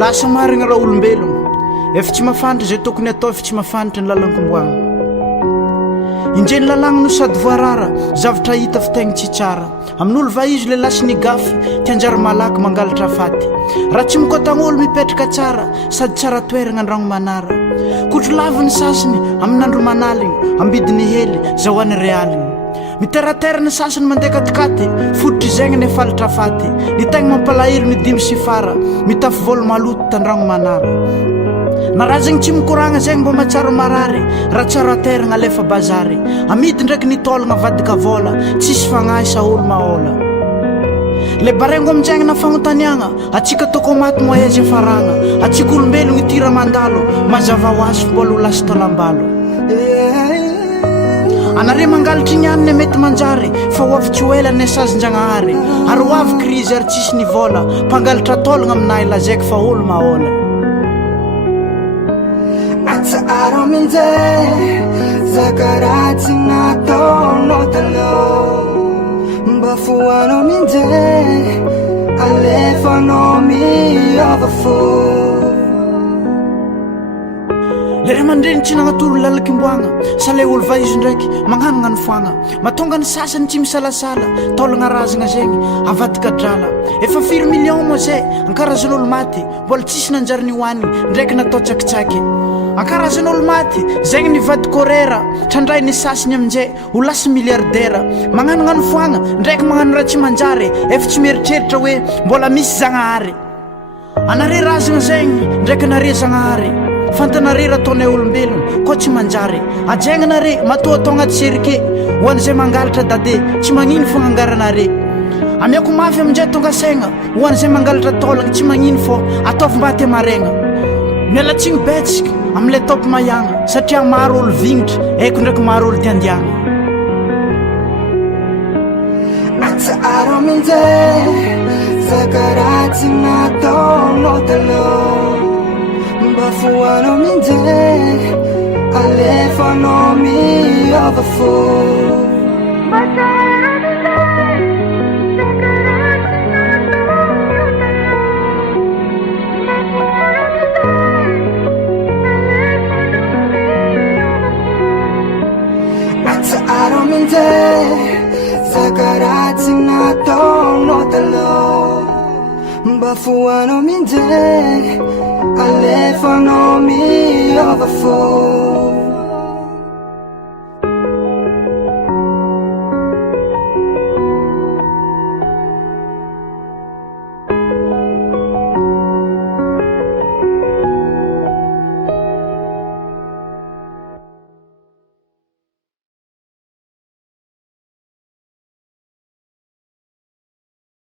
lasa marigna raha olombelogno efa tsy mafantatra zay tokony atao efa tsy mafantatra ny lalankomboagna injeny lalagna no sady voarara zavatra hita fa tegna tsy tsara amin'olo va izy le lasa ny gafy tianjary malaky mangalatra faty raha tsy mikotagn'olo mipetraka tsara sady tsara toeragna andragno manara kotro laviny sasiny amin'andro manaligny ambidiny hely zahoany realigny miteraterana sasany mandeha katikaty fototry zegny ny falatra faty ny tegna mampalahelo ny dimy sy fara mitafy volo maloto tandragno manara na raha zegny tsy mikoragna zegny mba matsaro marary raha tsaro ateragna alefa bazary amidy ndraiky nitolagna vadika vola tsisy fagnahy sa olo mahola le barengo aminjegny na fagnotaniagna atsika toko maty moaizy afaragna atsika olombelogno itira mandalo mazava ho azy mbola ho lasa tolambalo anare mangalatry ny aniny mety manjary fa ho avy tsy ho ela ny asazin-jagnahary ary ho avy krizy ary tsisy ny vola mpangalatra tolagna aminahy lazaiky fa olo mahola Atsaaro aminjay zakaratsy nataonao taloha mba foanao aminjay alefanao miova fo le ray aman-dreny tsy nagnatoro lalakim-boagna sa le olo va izy ndraiky magnanogna ny foagna mahatonga ny sasany tsy misalasala taolagna razagna zegny avadika drala efa 4 million moa zay ankarazan'olo maty mbola tsisy nanjary ny hoanigny ndraiky natao tsakitsaky ankarazan'olo maty zegny nivady korera trandray ny sasiny aminjay ho lasa milliardaire magnanogna ny foagna ndraiky magnano raha tsy manjary efa tsy mieritreritra hoe mbola misy zagnahary anare razagna zegny ndraiky nare zagnahary fantanare raha ataonay olombelogno koa tsy manjary ajagnanare matoa atao agnaty serike ho an'izay mangalatra dade tsy magnino fo gnangaranare amiako mafy aminjay tonga saigna ho an'izay mangalatra taolagna tsy magnino fô ataovy mbaty amaregna mialatsigny betsika am'le taopy mayagna satria maro olo vignitra haiko ndraiky maro olo tiandiagna Atsaaro aminjay zakaratsy nataonao taloha mba foanao aminjay alefanao miova fo Atsaaro aminjay zakaratsy nataonao taloha mba foanao aminjay alefanao miova fo